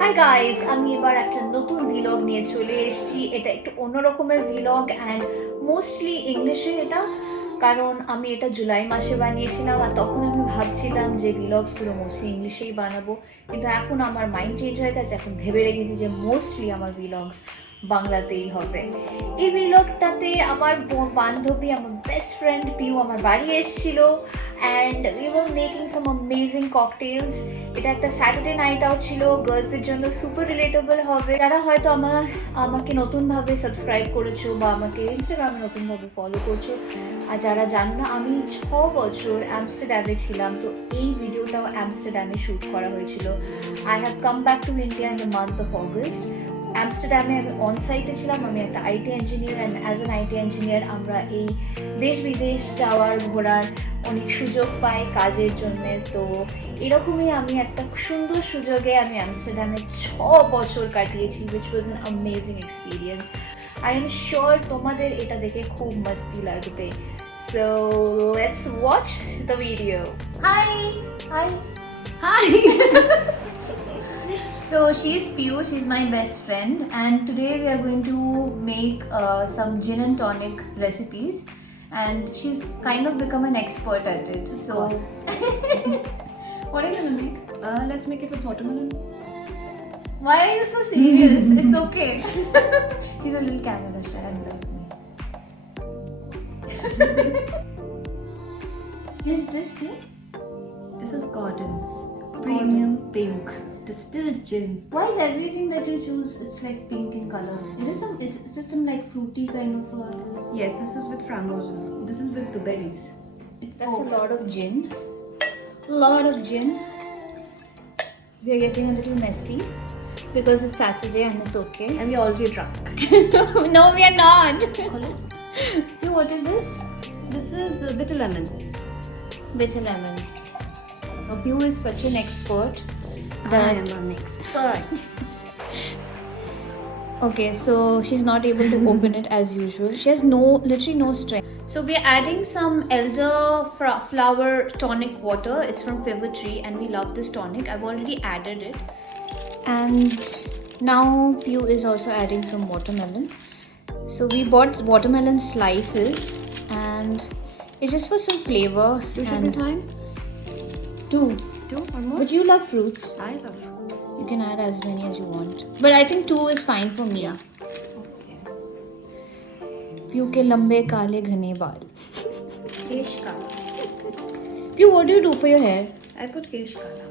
Hi guys, আমি এবার একটা নতুন ভিলগ নিয়ে চলে এসেছি। এটা একটু অন্যরকমের ভিলগ অ্যান্ড মোস্টলি ইংলিশে এটা, কারণ আমি এটা জুলাই মাসে বানিয়েছিলাম আর তখন আমি ভাবছিলাম যে ভিলগসগুলো মোস্টলি ইংলিশেই বানাবো, কিন্তু এখন আমার মাইন্ড চেঞ্জ হয়ে গেছে। এখন ভেবে রেখেছি যে মোস্টলি আমার ভিলগস বাংলাতেই হবে। এই ভিলগটাতে আমার বান্ধবী, আমার বেস্ট ফ্রেন্ড পিউ আমার বাড়ি এসেছিল and we were making some amazing cocktails. এটা একটা স্যাটারডে নাইট আউট ছিল, গার্লসদের জন্য সুপার রিলেটেবল হবে। যারা হয়তো আমাকে নতুনভাবে সাবস্ক্রাইব করেছো বা আমাকে ইনস্টাগ্রামে নতুনভাবে ফলো করছো, আর যারা জানো না, আমি 6 বছর অ্যামস্টারডামে ছিলাম, তো এই ভিডিওটাও অ্যামস্টারডামে শ্যুট করা হয়েছিল। I have come back to India in the month of August. অ্যামস্টারডামে আমি অন সাইটে ছিলাম, আমি একটা IT engineer and as an IT engineer আমরা এই দেশ বিদেশ যাওয়ার ঘোরার অনেক সুযোগ পাই কাজের জন্যে। তো এরকমই আমি একটা সুন্দর সুযোগে আমি অ্যামস্টারডামে 6 বছর কাটিয়েছি, which was an amazing experience. I am sure তোমাদের এটা দেখে খুব মস্তি লাগবে। So let's watch the video. High high high So she's Piyu, she's my best friend, and today we are going to make some gin and tonic recipes, and she's kind of become an expert at it. So what are you gonna make? Let's make it with watermelon. Why are you so serious? It's okay. She's a little camera shy, unlike me. Is this pink? This is Gordon's premium pink distilled gin. Why is everything that you choose, it's like pink in color? Is it some like fruity kind of Yes, this is with frambozen. This is with the berries. That's a lot of gin. Lot of gin. We are getting a little messy because it's Saturday and it's okay. And we're already drunk. No, we are not. So what is this? This is bitter lemon. Bitter lemon. Piyu is such an expert. I am an expert. Okay, so she's not able to open it as usual. She has literally no strength. So we are adding some elderflower tonic water. It's from Fevertree and we love this tonic. I've already added it. And now Piyu is also adding some watermelon. So we bought watermelon slices and it's just for some flavor. 2 sugar time? 2 or more? But you love fruits. I love fruits. You can add as many as you want. But I think 2 is fine for me. Okay. Piyu ke lambe kale ghane baal. Kesh kala. Piyu, what do you do for your hair? I put kesh kala.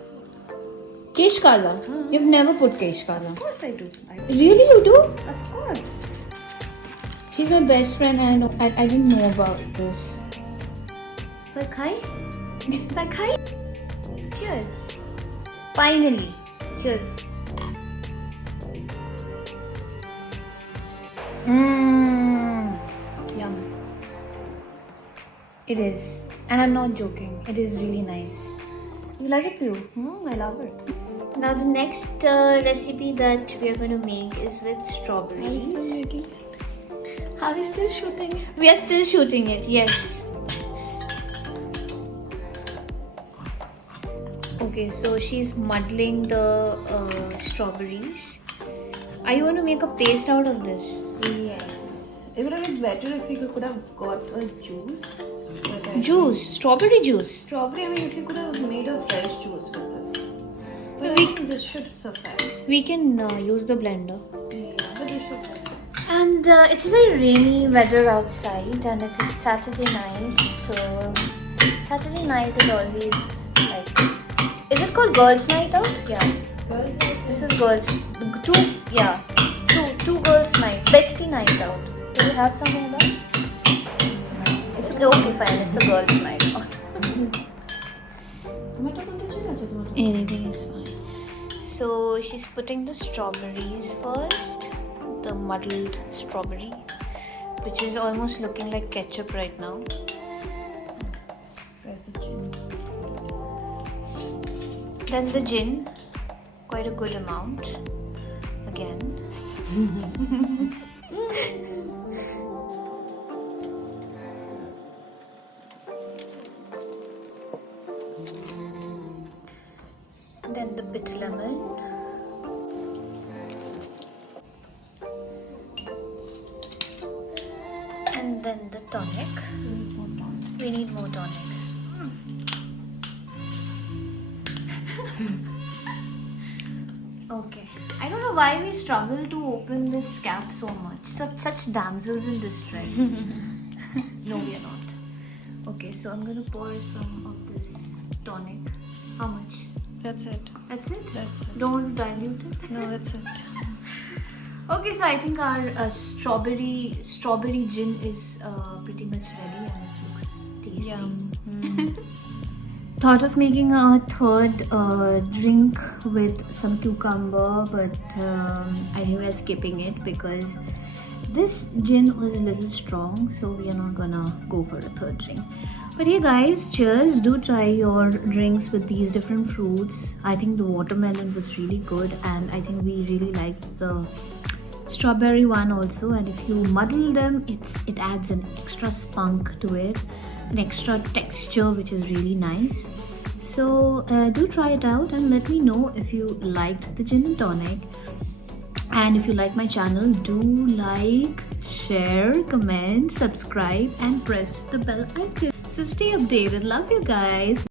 Kesh kala? You've never put kesh kala. Of course I do. Really, you do? Of course. She's my best friend and I didn't know about this. Bakai? Bakai? Cheers. Finally. Cheers. Yum. It is. And I'm not joking. It is really nice. You like it, Piyu? I love it. Now the next recipe that we are going to make is with strawberries. Are we still making? Are we still shooting? We are still shooting it, yes. Okay, so she's muddling the strawberries. Are you going to make a paste out of this? Yes. It would have been better if we could have got a juice. But Juice? Strawberry juice? Strawberry, I mean, if you could have made a fresh juice with this. But I think this should suffice. We can use the blender. Yeah, but this should suffice. And it's very rainy weather outside and it's a Saturday night. So Saturday night is always like... Is it called girls' night out? Yeah. Girls' night. This is girls. Two girls' night. Bestie night out. Do you have something like that? No. It's okay, fine. It's a girls' night out. Anything is fine. So she's putting the strawberries first. The muddled strawberry, which is almost looking like ketchup right now. There's a gin. Then the gin, quite a good amount. Again. Then the bitter lemon. then the tonic. We need more tonic. Okay. I don't know why we struggle to open this cap so much. Such damsels in distress. No, we are not. Okay, so I'm gonna pour some of this tonic. How much? That's it. That's it? That's it. Don't want to dilute it? No, that's it. Okay, so I think our strawberry gin is pretty much ready and it looks tasty. Yum. Thought of making a third drink with some cucumber, but I think we're skipping it because this gin was a little strong, so we are not gonna go for a third drink. But hey guys, cheers. Do try your drinks with these different fruits. I think the watermelon was really good, and I think we really liked the strawberry one also. And if you muddle them, it adds an extra spunk to it, an extra texture, which is really nice. So do try it out and let me know if you liked the gin and tonic. And if you like my channel, do like, share, comment, subscribe and press the bell icon. So stay updated. Love you guys.